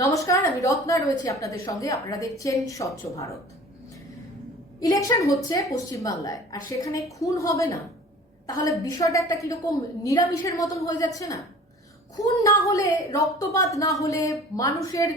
নমস্কার, আমি রত্না রয়েছি আপনাদের সঙ্গে। আপনারা দেখছেন স্বচ্ছ ভারত। ইলেকশন হচ্ছে পশ্চিমবাংলায়, আর সেখানে খুন হবে না। তাহলে বিষয়টা একটা কীরকম নিরামিষের মতন হয়ে যাচ্ছে না? খুন না হলে, রক্তপাত না হলে মানুষের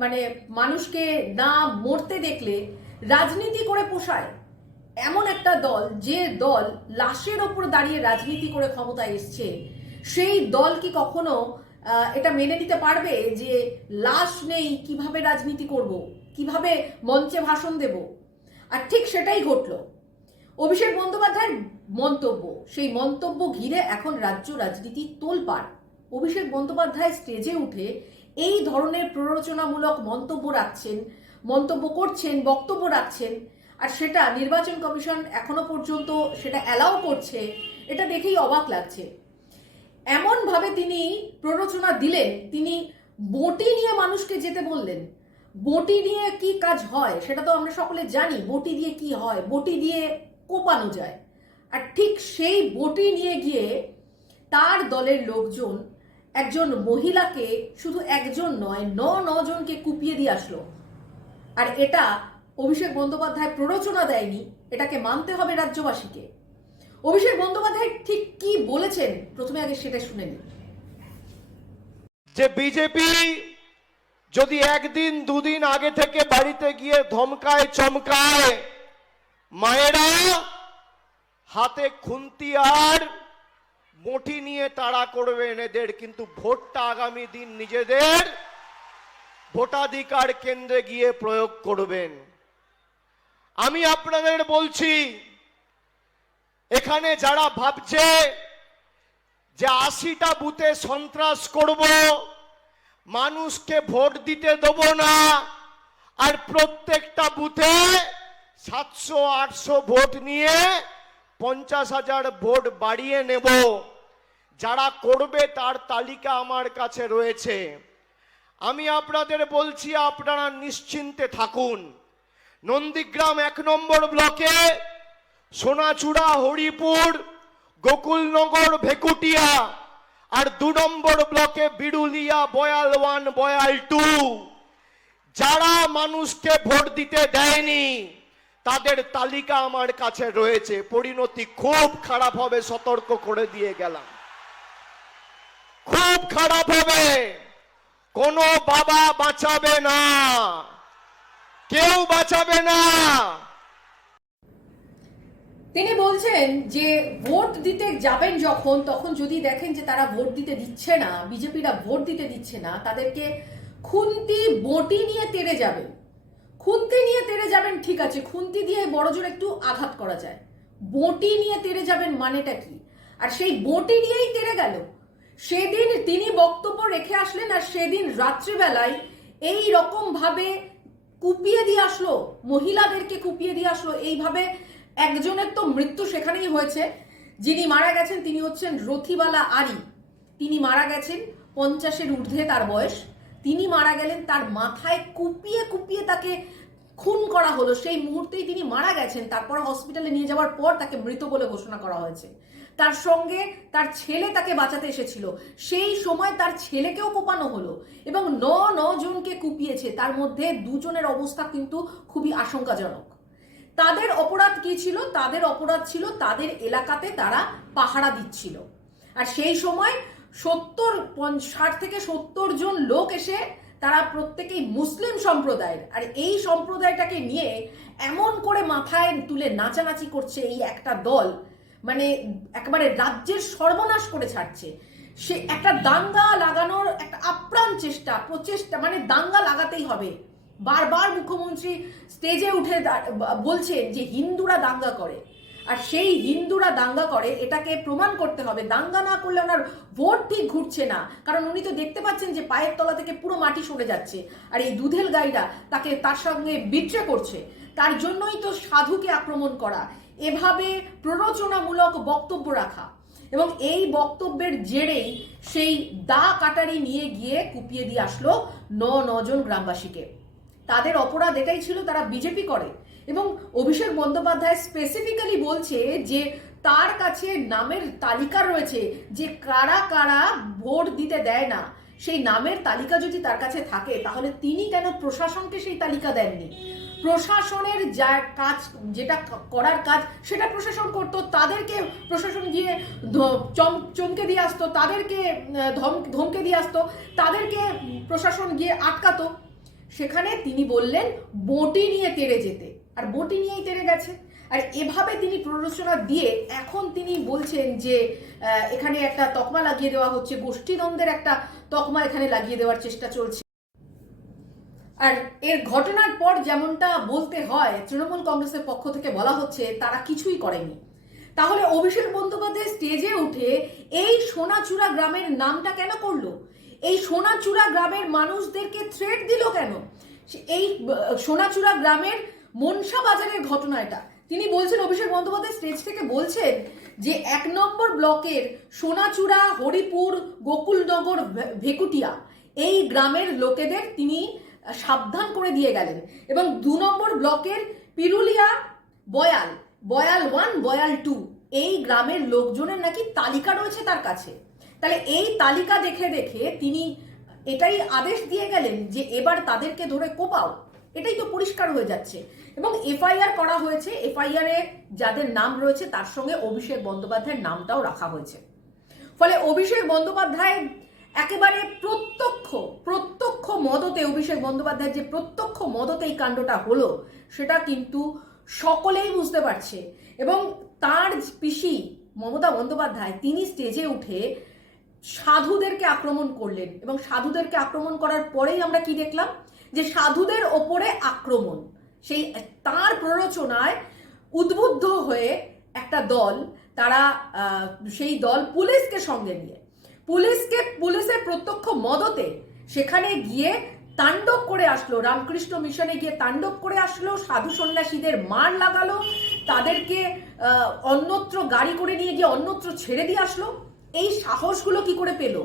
মানে মানুষকে না মরতে দেখলে রাজনীতি করে পোষায় এমন একটা দল, যে দল লাশের ওপর দাঁড়িয়ে রাজনীতি করে ক্ষমতায় এসছে, সেই দল কি কখনো এটা মেনে নিতে পারবে যে লাশ নেই, কীভাবে রাজনীতি করব, কীভাবে মঞ্চে ভাষণ দেব? আর ঠিক সেটাই ঘটলো। অভিষেক বন্দ্যোপাধ্যায়ের মন্তব্য, সেই মন্তব্য ঘিরে এখন রাজ্য রাজনীতি তোলপাড়। অভিষেক বন্দ্যোপাধ্যায় স্টেজে উঠে এই ধরনের প্ররোচনামূলক মন্তব্য রাখছেন, মন্তব্য করছেন, বক্তব্য রাখছেন, আর সেটা নির্বাচন কমিশন এখনও পর্যন্ত সেটা অ্যালাউ করছে, এটা দেখেই অবাক লাগছে। এমন ভাবে তিনি প্ররোচনা দিলেন, তিনি বটি নিয়ে মানুষকে যেতে বললেন। বটি নিয়ে কি কাজ হয় সেটা তো আমরা সকলে জানি, বটি দিয়ে কি হয়, বটি দিয়ে কোপানো যায়। আর ঠিক সেই বটি নিয়ে গিয়ে তার দলের লোকজন একজন মহিলাকে শুধু একজন নয় ন জনকে কুপিয়ে দিয়ে আসলো। আর এটা অভিষেক বন্দ্যোপাধ্যায় প্ররোচনা দেয়নি, এটাকে মানতে হবে রাজ্যবাসীকে। অভিষেক বন্দ্যোপাধ্যায় ঠিক কি বলেছেন? প্রথমে আগে সেটা শুনে নিন যে বিজেপি যদি একদিন, দুদিন আগে থেকে বাড়িতে গিয়ে ধমকায়, চমকায়, মায়েরা হাতে খুন্তি আর বটি নিয়ে তাড়া করবেন এদের, কিন্তু ভোটটা আগামী দিন নিজেদের ভোটাধিকার কেন্দ্রে গিয়ে প্রয়োগ করবেন। আমি আপনাদের বলছি এখানে যারা ভাবছে যে আশিটা বুথে সন্ত্রাস করব, মানুষকে ভোট দিতে দেব না, আর প্রত্যেকটা বুথে সাতশো, আটশো ভোট নিয়ে পঞ্চাশ হাজার ভোট বাড়িয়ে নেব। যারা করবে তার তালিকা আমার কাছে রয়েছে। আমি আপনাদের বলছি, আপনারা নিশ্চিন্তে থাকুন। নন্দীগ্রাম এক নম্বর ব্লকে সোনাচূড়া, হরিপুর, গোকুলনগর, ভেকুটিয়া, আর দু নম্বর ব্লকে বিড়ুলিয়া বয়াল ওয়ান, বয়াল টু। যারা মানুষকে ভোট দিতে দেয়নি, তাদের তালিকা আমার কাছে রয়েছে। পরিণতি খুব খারাপ হবে, সতর্ক করে দিয়ে গেলাম। খুব খারাপ হবে, কোনো বাবা বাঁচাবে না, কেউ বাঁচাবে না। তিনি বলছেন যে ভোট দিতে যাবেন যখন, তখন যদি দেখেন যে তারা ভোট দিতে দিচ্ছে না, বিজেপিরা ভোট দিতে দিচ্ছে না, তাদেরকে খুন্তি বটি নিয়ে তেড়ে যাবেন খুন্তি নিয়ে তেড়ে যাবেন, ঠিক আছে, খুন্তি দিয়ে বড় জোর একটু আঘাত করা যায়। বটি নিয়ে তেড়ে যাবেন মানেটা কি? আর সেই বটি নিয়েই তেড়ে গেল। সেদিন তিনি বক্তব্য রেখে আসলেন, আর সেদিন রাত্রিবেলায় এই রকম ভাবে কুপিয়ে দিয়ে আসলো, মহিলাদেরকে কুপিয়ে দিয়ে আসলো। এইভাবে একজনের তো মৃত্যু সেখানেই হয়েছে। যিনি মারা গেছেন তিনি হচ্ছেন রথিবালা আরি। তিনি মারা গেছেন পঞ্চাশের ঊর্ধ্বে তার বয়স। তিনি মারা গেলেন তার মাথায় কুপিয়ে কুপিয়ে তাকে খুন করা হলো। সেই মুহূর্তেই তিনি মারা গেছেন। তারপর হসপিটালে নিয়ে যাওয়ার পর তাকে মৃত বলে ঘোষণা করা হয়েছে। তার সঙ্গে তার ছেলে তাকে বাঁচাতে এসেছিল। সেই সময় তার ছেলেকেও কোপানো হলো এবং ন জনকে কুপিয়েছে। তার মধ্যে দুজনের অবস্থা কিন্তু খুবই আশঙ্কাজনক। তাদের অপরাধ কি ছিল? তাদের অপরাধ ছিল তাদের এলাকাতে তারা পাহারা দিচ্ছিল। আর সেই সময় সত্তর ষাট থেকে সত্তর জন লোক এসে তারা প্রত্যেকেই মুসলিম সম্প্রদায়ের। আর এই সম্প্রদায়টাকে নিয়ে এমন করে মাথায় তুলে নাচানাচি করছে এই একটা দল। মানে একেবারে রাজ্যের সর্বনাশ করে ছাড়ছে। সে একটা দাঙ্গা লাগানোর একটা আপ্রাণ চেষ্টা, প্রচেষ্টা মানে দাঙ্গা লাগাতেই হবে। বারবার মুখ্যমন্ত্রী স্টেজে উঠে বলছেন যে হিন্দুরা দাঙ্গা করে। আর সেই হিন্দুরা দাঙ্গা করে, এটাকে প্রমাণ করতে হবে। দাঙ্গা না করলে ওনার ভোট ঠিক ঘুরছে না। কারণ উনি তো দেখতে পাচ্ছেন যে পায়ের তলা থেকে পুরো মাটি সরে যাচ্ছে। আর এই দুধেল গাইরা তাকে তার সঙ্গে বিট্রে করছে। তার জন্যই তো সাধুকে আক্রমণ করা। এভাবে প্ররোচনামূলক বক্তব্য রাখা। এবং এই বক্তব্যের জেরেই সেই দা কাটারি নিয়ে গিয়ে কুপিয়ে দিয়ে আসলো ন নজন গ্রামবাসীকে। তাদের অপরাধ এটাই ছিল তারা বিজেপি করে। এবং অভিষেক বন্দ্যোপাধ্যায় স্পেসিফিক্যালি বলছে যে তার কাছে নামের তালিকা রয়েছে যে কারা কারা ভোট দিতে দেয় না। সেই নামের তালিকা যদি তার কাছে থাকে, তাহলে তিনি কেন প্রশাসনকে সেই তালিকা দেননি? প্রশাসনের যা কাজ, যেটা করার কাজ, সেটা প্রশাসন করতো, তাদেরকে প্রশাসন গিয়ে চমকে দিয়ে আসতো, তাদেরকে ধম- ধমকে দিয়ে আসতো, তাদেরকে প্রশাসন গিয়ে আটকাতো। সেখানে তিনি বললেন, বটি নিয়ে তেড়ে যেতে। আর বটি নিয়েই তেড়ে গেছে। আর এভাবে তিনি প্ররোচনা দিয়ে এখন তিনি বলছেন যে এখানে একটা তকমা লাগিয়ে দেওয়া হচ্ছে, গোষ্ঠীদ্বন্দ্বের একটা তকমা এখানে লাগিয়ে দেওয়ার চেষ্টা চলছে। আর এর ঘটনার পর যেমনটা বলতে হয়, তৃণমূল কংগ্রেসের পক্ষ থেকে বলা হচ্ছে, তারা কিছুই করেনি। তাহলে অভিষেক বন্দ্যোপাধ্যায় স্টেজে উঠে এই সোনাচূড়া গ্রামের নামটা কেন করল? এই সোনাচূড়া গ্রামের মানুষদেরকে থ্রেট দিল কেন? এই সোনাচূড়া গ্রামের মনসা বাজারের ঘটনা এটা। তিনি বলছেন, অভিষেক বন্দ্যোপাধ্যায় স্টেজ থেকে বলছেন যে এক নম্বর ব্লকের সোনাচূড়া, হরিপুর, গোকুলনগর ভেকুটিয়া, এই গ্রামের লোকেদের তিনি সাবধান করে দিয়ে গেলেন। এবং দু নম্বর ব্লকের পিরুলিয়া, বয়াল বয়াল ওয়ান বয়াল টু এই গ্রামের লোকজনের নাকি তালিকা রয়েছে তার কাছে। তাহলে এই তালিকা দেখে দেখে তিনি এটাই আদেশ দিয়ে গেলেন যে এবার তাদেরকে ধরে কোপাও এটাই তো পরিষ্কার হয়ে যাচ্ছে। এবং এফআইআর করা হয়েছে, এফআইআর এ যাদের নাম রয়েছে তার সঙ্গে অভিষেক বন্দ্যোপাধ্যায়ের নামটাও রাখা হয়েছে। ফলে অভিষেক বন্দ্যোপাধ্যায় একেবারে প্রত্যক্ষ প্রত্যক্ষ মদতে, অভিষেক বন্দ্যোপাধ্যায়ের যে প্রত্যক্ষ মদতে এই কাণ্ডটা হলো, সেটা কিন্তু সকলেই বুঝতে পারছে। এবং তার পিসি মমতা বন্দ্যোপাধ্যায়, তিনি স্টেজে উঠে সাধুদেরকে আক্রমণ করলেন এবং সাধুদেরকে আক্রমণ করার পরেই আমরা কি দেখলাম? যে সাধুদের ওপরে আক্রমণ, সেই তার প্ররোচনায় উদ্বুদ্ধ হয়ে একটা দল, তারা সেই দল পুলিশকে সঙ্গে নিয়ে, পুলিশকে, পুলিশের প্রত্যক্ষ মদতে সেখানে গিয়ে তাণ্ডব করে আসলো, রামকৃষ্ণ মিশনে গিয়ে তাণ্ডব করে আসলো, সাধু সন্ন্যাসীদের মার লাগালো, তাদেরকে অন্যত্র গাড়ি করে নিয়ে গিয়ে অন্যত্র ছেড়ে দিয়ে আসলো। এই সাহসগুলো কি করে পেল?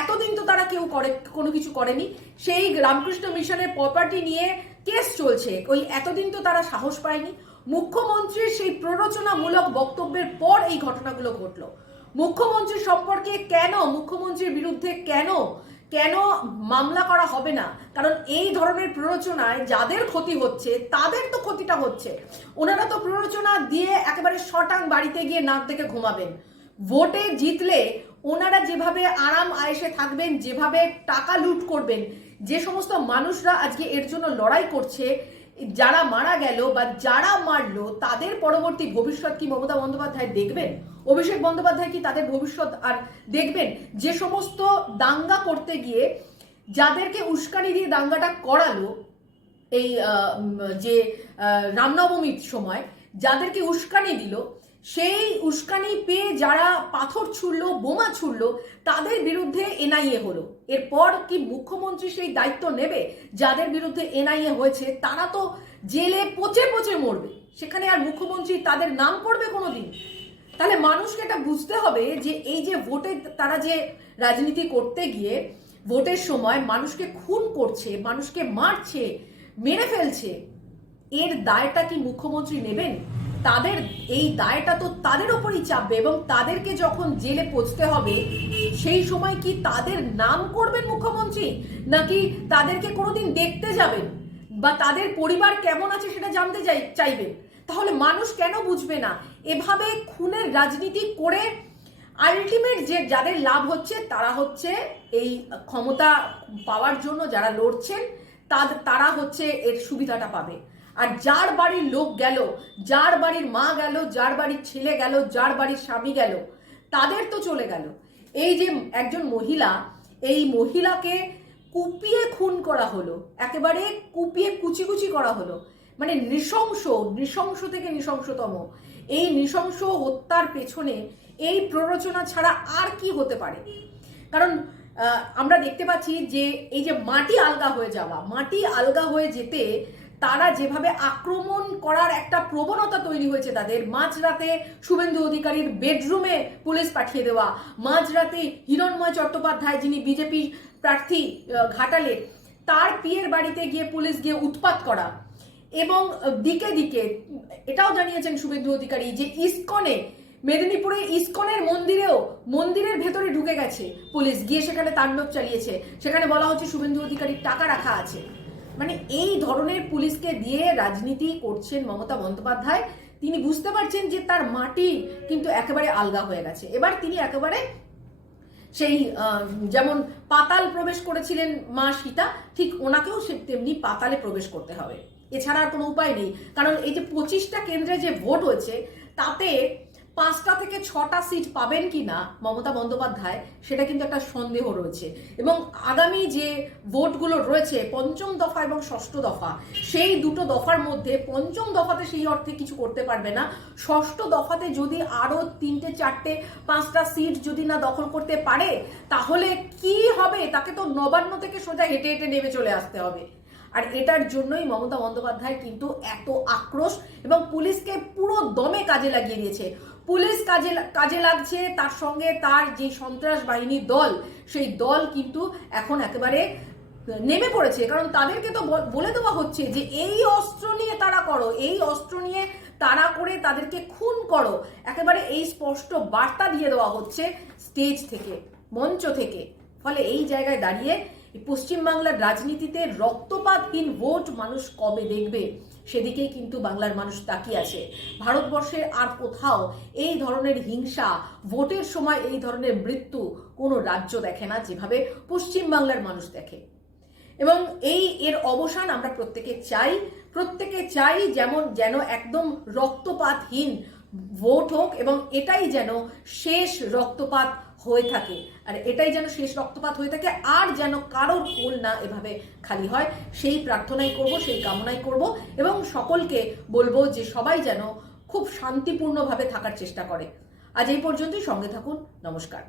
এতদিন তো তারা কেউ করে, কোনো কিছু করেনি। সেই রামকৃষ্ণ মিশনের প্রপার্টি নিয়ে কেস চলছে। ওই এতদিন তো তারা সাহস পায়নি। মুখ্যমন্ত্রীর সেই প্ররোচনামূলক বক্তব্যের পর এই ঘটনাগুলো ঘটলো। মুখ্যমন্ত্রী সম্পর্কে কেন, মুখ্যমন্ত্রীর বিরুদ্ধে কেন কেন মামলা করা হবে না? কারণ এই ধরনের প্ররোচনায় যাদের ক্ষতি হচ্ছে, তাদের তো ক্ষতিটা হচ্ছে। ওনারা তো প্ররোচনা দিয়ে একেবারে শটাং বাড়িতে গিয়ে নাক দেখে ঘুমাবেন। ভোটে জিতলে ওনারা যেভাবে আরাম আয়েসে থাকবেন, যেভাবে টাকা লুট করবেন, যে সমস্ত মানুষরা আজকে এর জন্য লড়াই করছে, যারা মারা গেল বা যারা মারলো, তাদের পরবর্তী ভবিষ্যৎ কি মমতা বন্দ্যোপাধ্যায় দেখবেন? অভিষেক বন্দ্যোপাধ্যায় কি তাদের ভবিষ্যৎ আর দেখবেন? যে সমস্ত দাঙ্গা করতে গিয়ে যাদেরকে উস্কানি দিয়ে দাঙ্গাটা করালো, এই যে রামনবমীর সময়, যাদেরকে উস্কানি দিল সেই উস্কানি পেয়ে যারা পাথর ছুড়লো, বোমা ছুড়লো, তাদের বিরুদ্ধে এনআইএ হলো। এরপর কি মুখ্যমন্ত্রী সেই দায়িত্ব নেবে? যাদের বিরুদ্ধে এনআইএ হয়েছে, তারা তো জেলে পচে পচে মরবে। সেখানে আর মুখ্যমন্ত্রী তাদের নাম করবে কোনোদিন? তাহলে মানুষকে এটা বুঝতে হবে যে এই যে ভোটে তারা যে রাজনীতি করতে গিয়ে ভোটের সময় মানুষকে খুন করছে, মানুষকে মারছে, মেরে ফেলছে, এর দায়টা কি মুখ্যমন্ত্রী নেবেন? তাদের, এই দায়টা তো তাদের ওপরই চাপবে এবং তাদেরকে যখন জেলে পৌঁছতে হবে, সেই সময় কি তাদের নাম করবেন মুখ্যমন্ত্রী? নাকি তাদেরকে কোনোদিন দেখতে যাবেন? বা তাদের পরিবার কেমন আছে সেটা জানতে চাই চাইবেন তাহলে মানুষ কেন বুঝবে না? এভাবে খুনের রাজনীতি করে আলটিমেট যে যাদের লাভ হচ্ছে, তারা হচ্ছে এই ক্ষমতা পাওয়ার জন্য যারা লড়ছেন তারা হচ্ছে এর সুবিধাটা পাবে। আর যার বাড়ির লোক গেল, যার বাড়ির মা গেল, যার বাড়ির ছেলে গেল, যার বাড়ির স্বামী গেল, তাদের তো চলে গেল। এই যে একজন মহিলা, এই মহিলাকে কুপিয়ে খুন করা হলো, একেবারে কুপিয়ে কুচি কুচি করা হলো মানে নৃশংস নৃশংস থেকে নৃশংসতম। এই নৃশংস হত্যার পেছনে এই প্ররোচনা ছাড়া আর কি হতে পারে? কারণ আমরা দেখতে পাচ্ছি যে এই যে মাটি আলগা হয়ে যাওয়া, মাটি আলগা হয়ে যেতে তারা যেভাবে আক্রমণ করার একটা প্রবণতা তৈরি হয়েছে তাদের, মাঝরাতে শুভেন্দু অধিকারীর বেডরুমে পুলিশ পাঠিয়ে দেওয়া, মাঝরাতে হিরণময় চট্টোপাধ্যায় যিনি বিজেপি প্রার্থী ঘাটালে, তার পিয়ের বাড়িতে গিয়ে পুলিশ গিয়ে উৎপাত করা এবং দিকে দিকে, এটাও জানিয়েছেন শুভেন্দু অধিকারী যে ইসকনে, মেদিনীপুরে ইসকনের মন্দিরেও মন্দিরের ভেতরে ঢুকে গেছে পুলিশ, গিয়ে সেখানে তাণ্ডব চালিয়েছে। সেখানে বলা হচ্ছে শুভেন্দু অধিকারীর টাকা রাখা আছে। মানে এই ধরনের পুলিশকে দিয়ে রাজনীতি করছেন মমতা বন্দ্যোপাধ্যায়, তিনি বুঝতে পারছেন যে তার মাটি কিন্তু একেবারে আলগা হয়ে গেছে। এবার তিনি একেবারে সেই যেমন পাতাল প্রবেশ করেছিলেন মা সীতা, ঠিক ওনাকেও সে তেমনি পাতালে প্রবেশ করতে হবে। এছাড়া আর কোনো উপায় নেই। কারণ এই যে পঁচিশটা কেন্দ্রে যে ভোট হয়েছে, তাতে পাঁচটা থেকে ছটা সিট পাবেন কি না মমতা বন্দ্যোপাধ্যায়, সেটা কিন্তু একটা সন্দেহ রয়েছে। এবং আগামী যে ভোটগুলো রয়েছে, পঞ্চম দফা এবং ষষ্ঠ দফা, সেই দুটো দফার মধ্যে পঞ্চম দফাতে সেই অর্থে কিছু করতে পারবে না। ষষ্ঠ দফাতে যদি আরও তিনটে, চারটে, পাঁচটা সিট যদি না দখল করতে পারে, তাহলে কি হবে? তাকে তো নবান্ন থেকে সোজা হেঁটে হেঁটে নেমে চলে আসতে হবে। আর এটার জন্যই মমতা বন্দ্যোপাধ্যায় কিন্তু এত আক্রোশ এবং পুলিশকে পুরো দমে কাজে লাগিয়ে দিয়েছে। পুলিশ কাজে কাজে লাগছে, তার সঙ্গে তার যে সন্ত্রাস বাহিনীর দল, সেই দল কিন্তু এখন একেবারে নেমে পড়েছে। কারণ তাদেরকে তো বলে দেওয়া হচ্ছে যে, এই অস্ত্র নিয়ে তারা করো, এই অস্ত্র নিয়ে তারা করে তাদেরকে খুন করো। একেবারে এই স্পষ্ট বার্তা দিয়ে দেওয়া হচ্ছে স্টেজ থেকে, মঞ্চ থেকে। ফলে এই জায়গায় দাঁড়িয়ে পশ্চিমবাংলার রাজনীতিতে রক্তপাতহীন ভোট মানুষ কবে দেখবে? সেদিকেই কিন্তু বাংলার মানুষ তাকিয়ে আছে। ভারতবর্ষের আর কোথাও এই ধরনের হিংসা, ভোটের সময় এই ধরনের মৃত্যু কোনো রাজ্য দেখে না যেভাবে পশ্চিমবাংলার মানুষ দেখে। এবং এই এর অবসান আমরা প্রত্যেকে চাই প্রত্যেকে চাই যেমন যেন একদম রক্তপাতহীন ভোট হোক এবং এটাই যেন শেষ রক্তপাত হয়ে থাকে। আর এটাই যেন শেষ রক্তপাত হয়ে থাকে, আর যেন কারোর কোল না এভাবে খালি হয়। সেই প্রার্থনাই করব, সেই কামনাই করব এবং সকলকে বলব যে সবাই যেন খুব শান্তিপূর্ণভাবে থাকার চেষ্টা করে। আজ এই পর্যন্তই, সঙ্গে থাকুন, নমস্কার।